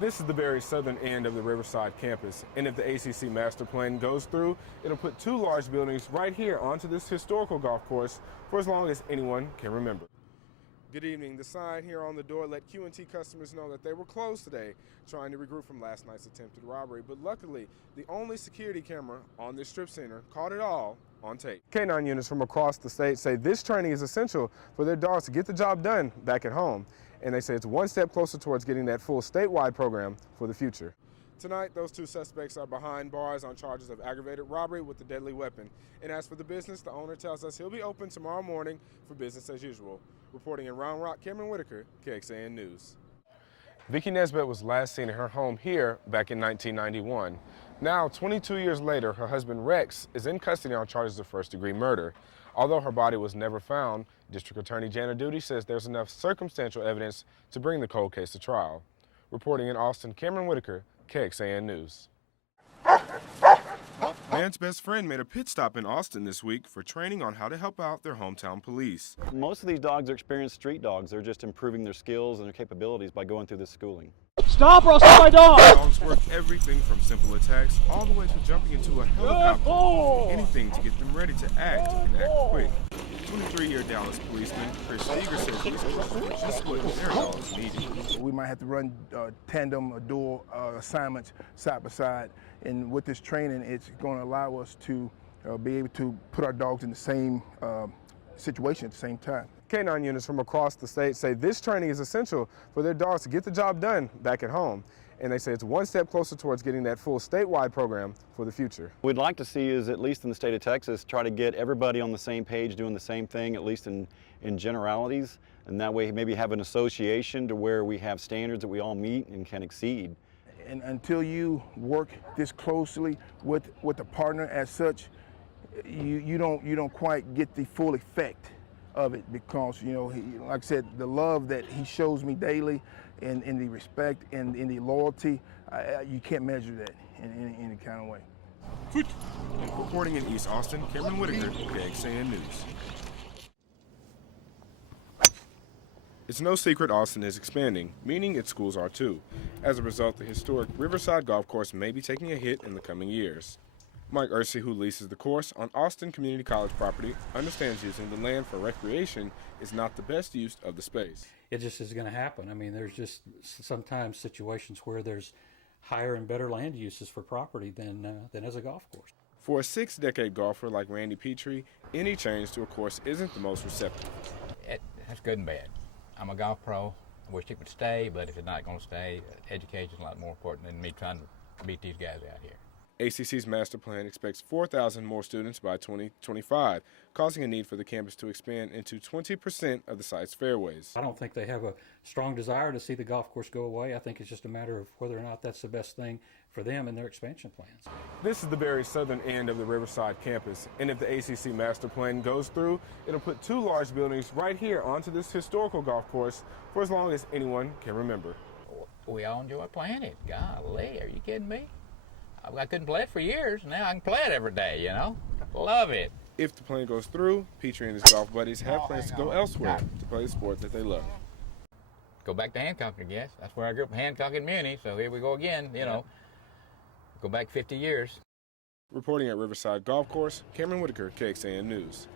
This is the very southern end of the Riverside campus, and if the ACC master plan goes through, it'll put two large buildings right here onto this historical golf course for as long as anyone can remember. Good evening. The sign here on the door let Q&T customers know that they were closed today, trying to regroup from last night's attempted robbery. But luckily, the only security camera on this strip center caught it all on tape. K9 units from across the state say this training is essential for their dogs to get the job done back at home. And they say it's one step closer towards getting that full statewide program for the future. Tonight, those two suspects are behind bars on charges of aggravated robbery with a deadly weapon. And as for the business, the owner tells us he'll be open tomorrow morning for business as usual. Reporting in Round Rock, Cameron Whitaker, KXAN News. Vicki Nesbitt was last seen at her home here back in 1991. Now, 22 years later, her husband Rex is in custody on charges of first-degree murder. Although her body was never found, District Attorney Jana Duty says there's enough circumstantial evidence to bring the cold case to trial. Reporting in Austin, Cameron Whitaker, KXAN News. Man's best friend made a pit stop in Austin this week for training on how to help out their hometown police. Most of these dogs are experienced street dogs. They're just improving their skills and their capabilities by going through this schooling. Stop or I'll shoot my dog! Dogs work everything from simple attacks all the way to jumping into a helicopter. Anything to get them ready to act and act quick. 23-year Dallas policeman Chris Steger says these courses are just what their dogs needed. We might have to run tandem or dual assignments side by side. And with this training, it's going to allow us to be able to put our dogs in the same situation at the same time. K9 units from across the state say this training is essential for their dogs to get the job done back at home. And they say it's one step closer towards getting that full statewide program for the future. What we'd like to see is, at least in the state of Texas, try to get everybody on the same page doing the same thing, at least in generalities. And that way maybe have an association to where we have standards that we all meet and can exceed. And until you work this closely with a partner as such, you don't quite get the full effect of it, because, you know, like I said, the love that he shows me daily, and the respect and the loyalty, you can't measure that in any kind of way. Reporting in East Austin, Cameron Whitaker, KXAN News. It's no secret Austin is expanding, meaning its schools are too. As a result, the historic Riverside Golf Course may be taking a hit in the coming years. Mike Ursey, who leases the course on Austin Community College property, understands using the land for recreation is not the best use of the space. It just is going to happen. I mean, there's just sometimes situations where there's higher and better land uses for property than as a golf course. For a 6-decade golfer like Randy Petrie, any change to a course isn't the most receptive. That's good and bad. I'm a golf pro. I wish it would stay, but if it's not going to stay, education is a lot more important than me trying to beat these guys out here. ACC's master plan expects 4,000 more students by 2025, causing a need for the campus to expand into 20% of the site's fairways. I don't think they have a strong desire to see the golf course go away. I think it's just a matter of whether or not that's the best thing for them and their expansion plans. This is the very southern end of the Riverside campus, and if the ACC master plan goes through, it'll put two large buildings right here onto this historical golf course for as long as anyone can remember. We all enjoy playing it. Golly, are you kidding me? I couldn't play it for years. Now I can play it every day, you know. Love it. If the plan goes through, Petrie and his golf buddies have plans to go elsewhere to play the sport that they love. Go back to Hancock, I guess. That's where I grew up, Hancock and Muni, so here we go again, you know. Go back 50 years. Reporting at Riverside Golf Course, Cameron Whitaker, KXAN News.